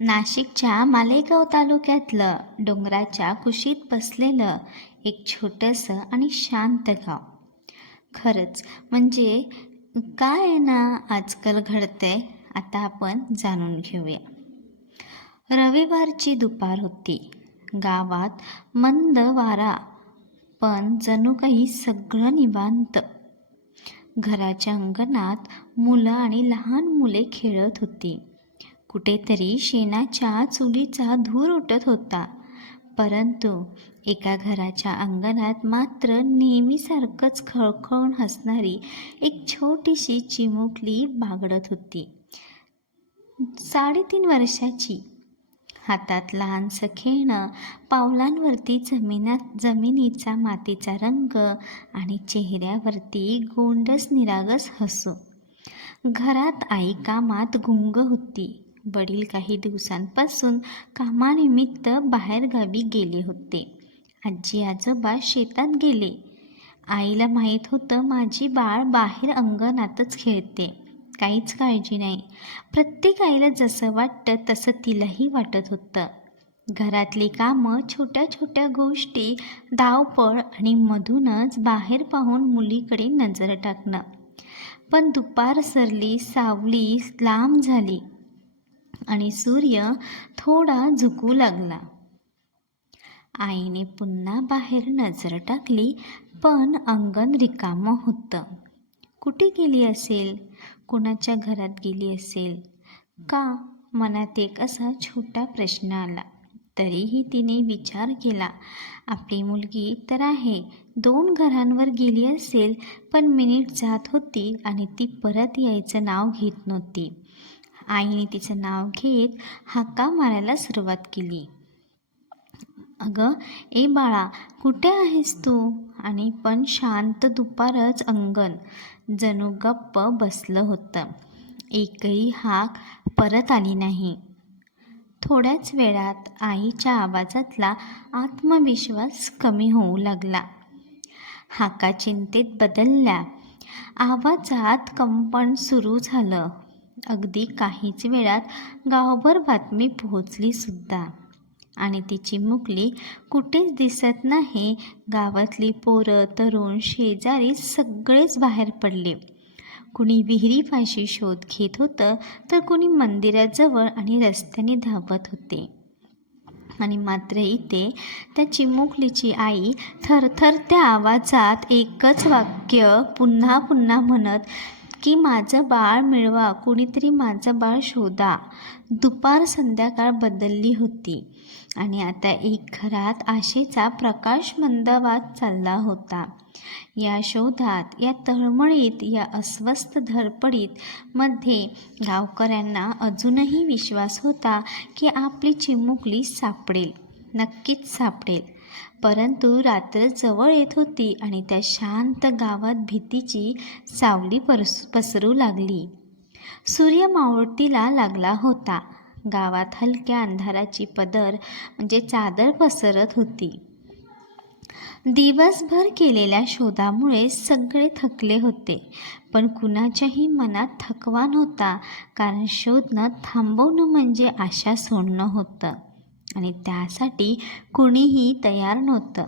नाशिकच्या मालेगाव तालुक्यातलं डोंगराच्या कुशीत बसलेलं एक छोटंसं आणि शांत गाव. खरंच म्हणजे काय आहे ना आजकाल घडतंय आता आपण जाणून घेऊया. रविवारची दुपार होती. गावात मंद वारा पण जणू काही सगळं निवांत. घराच्या अंगणात मुलं आणि लहान मुले खेळत होती. कुठेतरी शेणाच्या चुलीचा धूर उठत होता. परंतु एका घराच्या अंगणात मात्र नेहमीसारखंच खळखळून हसणारी एक छोटीशी चिमुकली बागडत होती. साडेतीन वर्षाची. हातात लहानसं खेळणं पावलांवरती जमिनात जमिनीचा मातीचा रंग आणि चेहऱ्यावरती गोंडस निरागस हसू. घरात आई कामात गुंग होती. वडील काही दिवसांपासून कामानिमित्त बाहेरगावी गेले होते. आजी आजोबा शेतात गेले. आईला माहीत होतं माझी बाळ बाहेर अंगणातच खेळते. काहीच काळजी नाही. प्रत्येक आईला जसं वाटतं तसं तिलाही वाटत होतं. घरातली कामं छोट्या छोट्या गोष्टी धावपळ आणि मधूनच बाहेर पाहून मुलीकडे नजर टाकणं. पण दुपार सरली सावली लांब झाली. आणि सूर्य थोडा झुकू लागला. आईने पुन्हा बाहेर नजर टाकली पण अंगण रिकामं होतं. कुठे गेली असेल? कुणाच्या घरात गेली असेल? का? मनात एक असा छोटा प्रश्न आला. तरीही तिने विचार केला आपली मुलगी तर आहे दोन घरांवर गेली असेल पण मिनिट जात होती आणि ती परत यायचं नाव घेत नव्हती. आईने तिचं नाव घेत हाका मारायला सुरुवात केली. अगं ए बाळा कुठे आहेस तू? आणि पण शांत दुपारच अंगण. जणू गप्प बसलं होतं. एकही हाक परत आली नाही. थोड्याच वेळात आईच्या आवाजातला आत्मविश्वास कमी होऊ लागला. हाका चिंतेत बदलल्या. आवाजात कंपन सुरू झालं. अगदी काहीच वेळात गावभर बातमी पोहोचलीसुद्धा आणि ती चिमुकली कुठेच दिसत नाही. गावातली पोरं तरुण शेजारी सगळेच बाहेर पडले. कुणी विहिरीपाशी शोध घेत होतं तर कुणी मंदिराजवळ आणि रस्त्याने धावत होते. आणि मात्र इथे त्या चिमुकलीची आई थरथर त्या आवाजात एकच वाक्य पुन्हा पुन्हा म्हणत की माझं बाळ मिळवा कुणीतरी माझं बाळ शोधा. दुपार संध्याकाळ बदलली होती आणि आता एक घरात आशेचा प्रकाश मंदवाद चालला होता. या शोधात या तळमळीत या अस्वस्थ धडपडीत मध्ये गावकऱ्यांना अजूनही विश्वास होता की आपली चिमुकली सापडेल नक्कीच सापडेल. परंतु रात्र जवळ येत होती आणि त्या शांत गावात भीतीची सावली परस पसरू लागली. सूर्य मावळतीला लागला होता. गावात हलक्या अंधाराची पदर म्हणजे चादर पसरत होती. दिवसभर केलेल्या शोधामुळे सगळे थकले होते पण कुणाच्याही मनात थकवा नव्हता कारण शोधणं थांबवणं म्हणजे आशा सोडणं होतं. आणि त्यासाठी कुणीही तयार नव्हतं.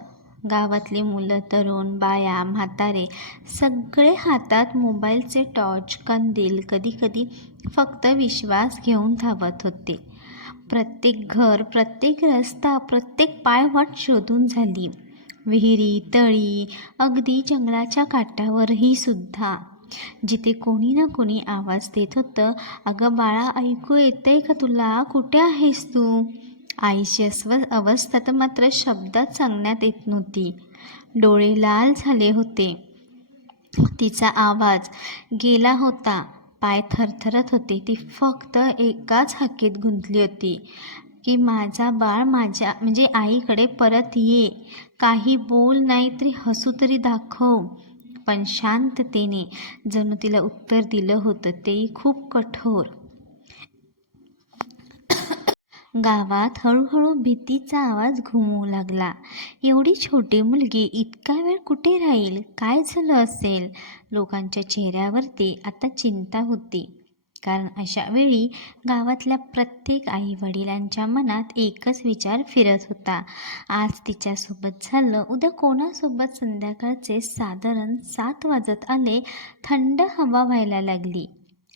गावातली मुलं तरुण बाया म्हातारे सगळे हातात मोबाईलचे टॉर्च कंदील कधीकधी फक्त विश्वास घेऊन धावत होते. प्रत्येक घर प्रत्येक रस्ता प्रत्येक पायवाट शोधून झाली. विहिरी तळी अगदी जंगलाच्या काठावरही सुद्धा. जिथे कोणी ना कोणी आवाज देत होतं अगं बाळा ऐकू येतंय का तुला? कुठे आहेस तू? आईची अस्व अवस्था तर मात्र शब्दात सांगण्यात येत नव्हती. डोळे लाल झाले होते. तिचा आवाज गेला होता. पाय थरथरत होते. ती फक्त एकाच हाकेत गुंतली होती की माझा बाळ माझ्या म्हणजे आईकडे परत ये. काही बोल नाही तरी हसू तरी दाखव. पण शांततेने जणू तिला उत्तर दिलं होतं. तेही खूप कठोर. गावात हळूहळू भीतीचा आवाज घुमू लागला. एवढी छोटी मुलगी इतका वेळ कुठे राहील? काय झालं असेल? लोकांच्या चेहऱ्यावरती आता चिंता होती. कारण अशा वेळी गावातल्या प्रत्येक आई वडिलांच्या मनात एकच विचार फिरत होता. आज तिच्यासोबत झालं उद्या कोणासोबत संध्याकाळचे साधारण सात वाजत आले थंड हवा व्हायला लागली.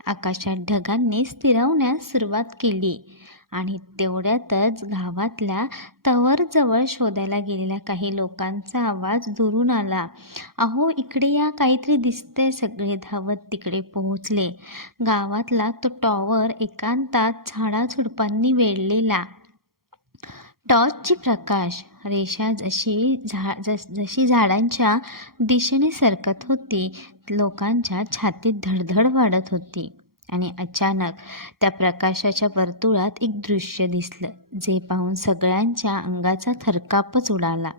आकाशात ढगांनी स्थिरावण्यास सुरुवात केली. आणि तेवढ्यातच गावातल्या तवरजवळ शोधायला गेलेल्या काही लोकांचा आवाज दुरून आला. अहो इकडे या काहीतरी दिसतंय सगळे धावत तिकडे पोहोचले. गावातला तो टॉवर एकांतात झाडाझुडपांनी वेढलेला. टॉर्चची प्रकाश. रेषा जशी झा जस जशी झाडांच्या दिशेने सरकत होती लोकांच्या छातीत धडधड वाढत होती. आणि अचानक त्या प्रकाशाच्या वर्तुळात एक दृश्य दिसलं जे पाहून सगळ्यांच्या अंगाचा थरकापच उडाला.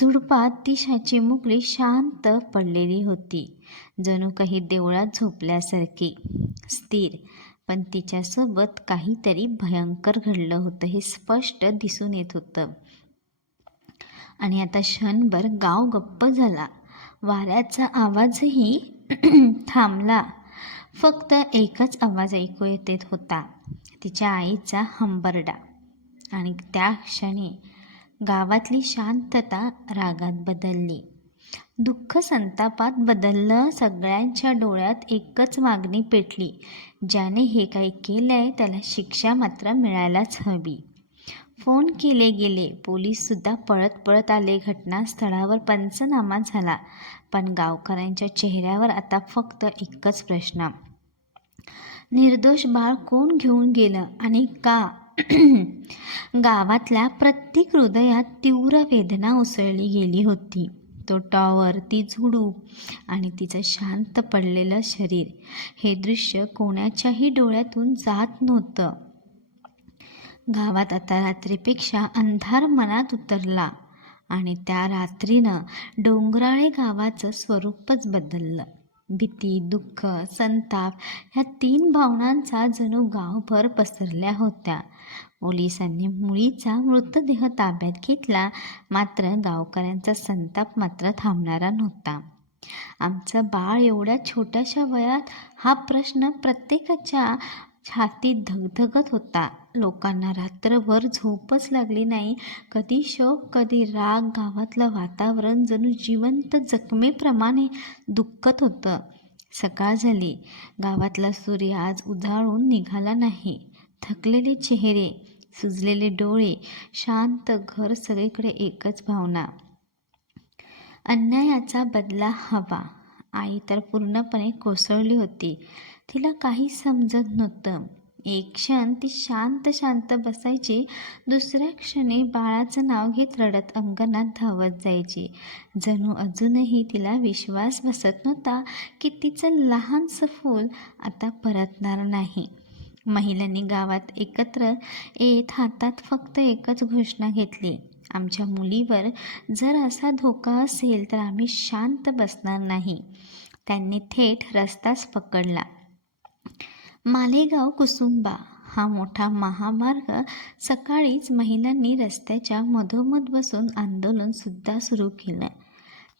झुडपात दिशाची मुकळी शांत पडलेली होती जणू काही देवळात झोपल्यासारखी. स्थिर पण तिच्यासोबत काहीतरी भयंकर घडलं होतं हे स्पष्ट दिसून येत होतं. आणि आता क्षणभर गाव गप्प झाला. वाऱ्याचा आवाजही थांबला. फक्त एकच आवाज ऐकू येत होता. तिच्या आईचा हंबरडा. आणि त्या क्षणी गावातली शांतता रागात बदलली. दुःख संतापात बदललं सगळ्यांच्या डोळ्यात एकच मागणी पेटली. ज्याने हे काही केलंय त्याला शिक्षा मात्र मिळायलाच हवी. फोन केले गेले. पोलीससुद्धा पळत पळत आले. घटनास्थळावर पंचनामा झाला. पण गावकऱ्यांच्या चेहऱ्यावर आता फक्त एकच प्रश्न. निर्दोष बाळ कोण घेऊन गेलं आणि का? गावातल्या प्रत्येक हृदयात तीव्र वेदना उसळली गेली होती. तो टॉवर ती झुडू आणि तिचं शांत पडलेलं शरीर. हे दृश्य कोणाच्याही डोळ्यातून जात नव्हतं. गावात आता रात्रीपेक्षा अंधार मनात उतरला आणि त्या रात्रीनं डोंगराळे गावाचं स्वरूपच बदललं. भीती दुःख संताप ह्या तीन भावनांचा जणू गावभर पसरल्या होत्या. पोलिसांनी मुलीचा मृतदेह ताब्यात घेतला मात्र गावकऱ्यांचा संताप मात्र थांबणारा नव्हता. आमचं बाळ एवढ्या छोट्याशा वयात हा प्रश्न प्रत्येकाच्या छातीत धगधगत होता. लोकांना रात्रभर झोपच लागली नाही. कधी शोक कधी राग. गावातलं वातावरण जणू जिवंत जखमेप्रमाणे दुःखत होतं. सकाळ झाली. गावातला सूर्य आज उजाळून निघाला नाही. थकलेले चेहरे सुजलेले डोळे शांत घर सगळीकडे एकच भावना. अन्यायाचा बदला हवा. आई तर पूर्णपणे कोसळली होती. तिला काही समजत नव्हतं. एक क्षण ती शांत शांत बसायची. दुसऱ्या क्षणी बाळाचं नाव घेत रडत अंगणात धावत जायची. जणू अजूनही तिला विश्वास बसत नव्हता की तिचं लहानसं फूल आता परतणार नाही. महिलांनी गावात एकत्र येत हातात फक्त एकच घोषणा घेतली. आमच्या मुलीवर जर असा धोका असेल तर आम्ही शांत बसणार नाही. त्यांनी थेट रस्ताच पकडला. मालेगाव कुसुंबा हा मोठा महामार्ग सकाळीच महिलांनी रस्त्याच्या मधोमध बसून आंदोलनसुद्धा सुरू केलं.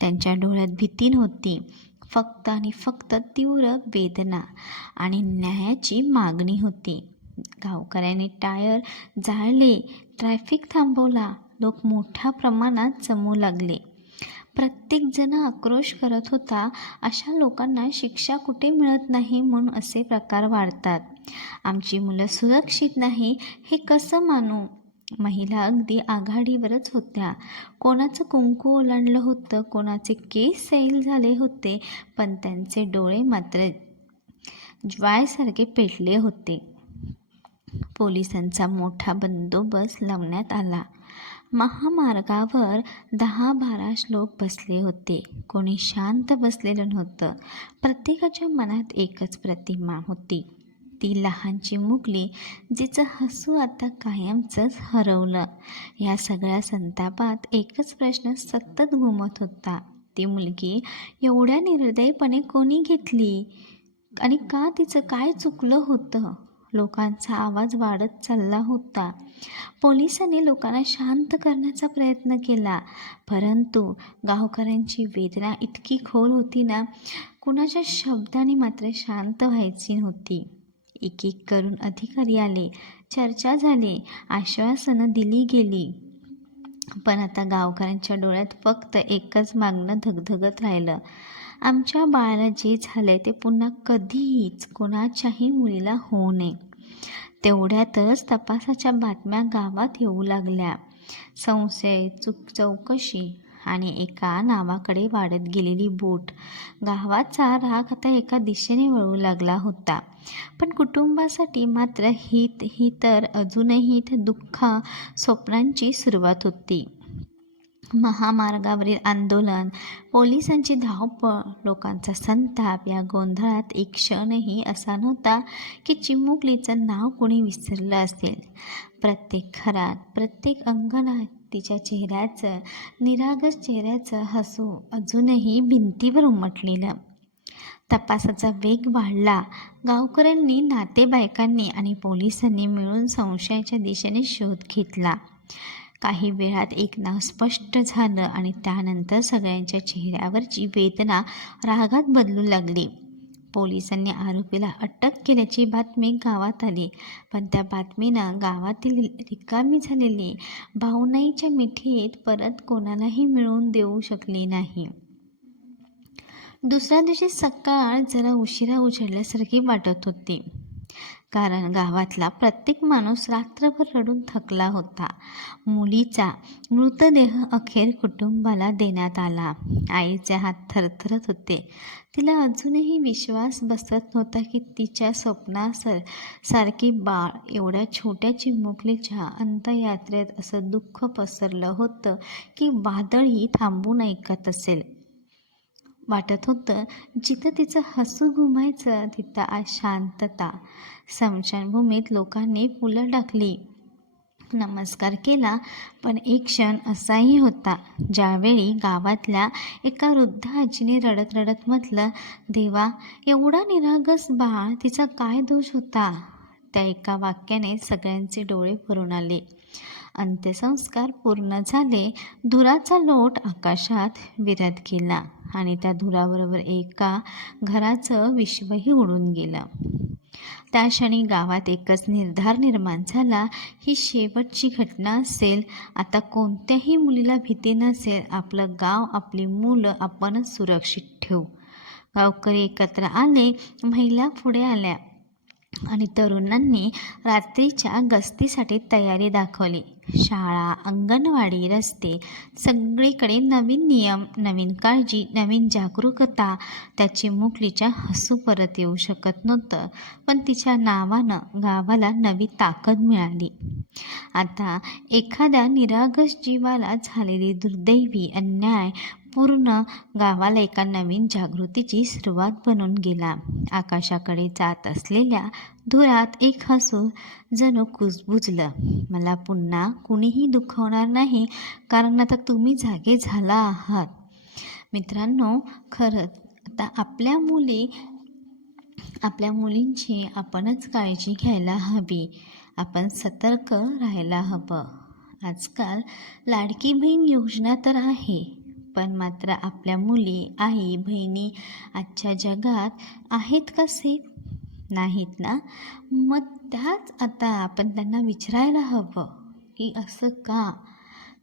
त्यांच्या डोळ्यात भीती नव्हती. फक्त आणि फक्त तीव्र वेदना आणि न्यायाची मागणी होती. गावकऱ्यांनी टायर जाळले ट्रॅफिक थांबवला लोक मोठ्या प्रमाणात जमू लागले. प्रत्येकजण आक्रोश करत होता अशा लोकांना शिक्षा कुठे मिळत नाही म्हणून असे प्रकार वाढतात. आमची मुलं सुरक्षित नाही हे कसं मानू? महिला अगदी आघाडीवरच होत्या. कोणाचं कुंकू ओलांडलं होतं कोणाचे केस सैल झाले होते पण त्यांचे डोळे मात्र ज्वायसारखे पेटले होते. पोलिसांचा मोठा बंदोबस्त लावण्यात आला. महामार्गावर दहा बारा श्लोक बसले होते. कोणी शांत बसलेलं नव्हतं. प्रत्येकाच्या मनात एकच प्रतिमा होती. ती लहानची मुगली जिचं हसू आता कायमचंच हरवलं. या सगळ्या संतापात एकच प्रश्न सतत घुमत होता. ती मुलगी एवढ्या निर्दयपणे कोणी घेतली? आणि का तिचं काय चुकलं होतं? लोकांचा आवाज वाढत चालला होता. पोलिसांनी लोकांना शांत करण्याचा प्रयत्न केला. परंतु गावकऱ्यांची वेदना इतकी खोल होती ना कुणाच्या शब्दाने मात्र शांत व्हायची नव्हती. एक एक करून अधिकारी आले चर्चा झाली आश्वासनं दिली गेली. पण आता गावकऱ्यांच्या डोळ्यात फक्त एकच मागणं धगधगत राहिलं. आमच्या बाळाला जे झालंय ते पुन्हा कधीच कोणाच्याही मुलीला होऊ नये. तेवढ्यातच तपासाच्या बातम्या गावात येऊ लागल्या. संशय चुक चौकशी आणि एका नावाकडे वाढत गेलेली बोट. गावाचा राग आता एका दिशेने वळू लागला होता. पण कुटुंबासाठी मात्र ही ही तर अजूनही त्या दुःख स्वप्नांची सुरुवात होती. महामार्गावरील आंदोलन. पोलिसांची धावपळ लोकांचा संताप या गोंधळात एक क्षणही असा नव्हता की चिमुकलीचं नाव कोणी विसरलं असेल. प्रत्येक घरात प्रत्येक अंगणात तिच्या चेहऱ्याचं निरागस चेहऱ्याचं हसू अजूनही भिंतीवर उमटलेलं. तपासाचा वेग वाढला. गावकऱ्यांनी नातेवाईकांनी आणि पोलिसांनी मिळून संशयाच्या दिशेने शोध घेतला. काही वेळात एक नाव स्पष्ट झालं आणि त्यानंतर सगळ्यांच्या चेहऱ्यावरची वेदना रागात बदलू लागली. पोलिसांनी आरोपीला अटक केल्याची बातमी गावात आली. पण त्या बातमीनं गावातील रिकामी झालेली भावनाईच्या मिठीत परत कोणालाही मिळवून देऊ शकली नाही. दुसऱ्या दिवशी सकाळ जरा उशिरा उजळल्यासारखी वाटत होती. कारण गावातला प्रत्येक माणूस रात्रभर रडून थकला होता. मुलीचा मृतदेह अखेर कुटुंबाला देण्यात आला. आईचे हात थरथरत होते. तिला अजूनही विश्वास बसत नव्हता की तिच्या स्वप्नासर सारखी बाळ एवढ्या छोट्या चिमुकलीच्या अंतयात्रेत असं दुःख पसरलं होतं की वादळही थांबून ऐकत असेल. वाटत होतं जिथं तिचं हसू घुमायचं तिथं आज शांतता. स्मशानभूमीत लोकांनी फुलं टाकली. नमस्कार केला पण एक क्षण असाही होता ज्यावेळी गावातल्या एका वृद्ध आजीने रडत रडत म्हटलं देवा एवढा निरागस बाळ तिचा काय दोष होता? त्या एका वाक्याने सगळ्यांचे डोळे भरून आले. अंत्यसंस्कार पूर्ण झाले धुराचा लोट आकाशात विरत गेला आणि त्या धुराबरोबर एका घराचं विश्वही उडून गेलं. त्या क्षणी गावात एकच निर्धार निर्माण झाला ही शेवटची घटना असेल. आता कोणत्याही मुलीला भीती नसेल आपलं गाव आपली मुलं आपणच सुरक्षित ठेवू. गावकरी एकत्र आले महिला पुढे आल्या. आणि तरुणांनी रात्रीच्या गस्तीसाठी तयारी दाखवली. शाळा अंगणवाडी रस्ते सगळीकडे नवीन नियम नवीन काळजी नवीन जागरूकता. त्याची मुकलीच्या हसू परत येऊ शकत नव्हतं पण तिच्या नावानं गावाला नवी ताकद मिळाली. आता एखाद्या निरागस जीवाला झालेली दुर्दैवी अन्याय पूर्ण गावाला एका नवीन जागृतीची सुरुवात बनून गेला. आकाशाकडे जात असलेल्या धुरात एक हसू जणू कुजबुजलं. मला पुन्हा कुणीही दुखवणार नाही कारण आता तुम्ही जागे झाला आहात. मित्रांनो खरंच आता आपल्या मुली आपल्या मुलींची आपणच काळजी घ्यायला हवी. आपण सतर्क राहायला हवं. आजकाल लाडकी बहीण योजना तर आहे. पण मात्र आपल्या मुली आई बहिणी आजच्या जगात आहेत का सेफ नाहीत ना? मग त्याच आता आपण त्यांना विचारायला हवं की असं का?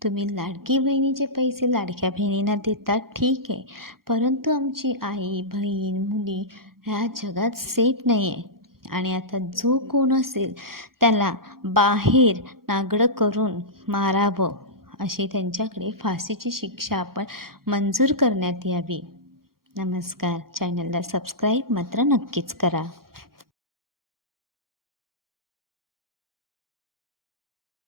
तुम्ही लाडकी बहिणीचे पैसे लाडक्या बहिणींना देतात ठीक आहे. परंतु आमची आई बहीण मुली ह्या जगात सेफ नाही आहे आणि आता जो कोण असेल त्याला बाहेर नागडं करून मारावं. अशी त्यांच्याकडे फाशीची शिक्षा आपण मंजूर करण्यात यावी. नमस्कार. चॅनलला सबस्क्राईब मात्र नक्कीच करा.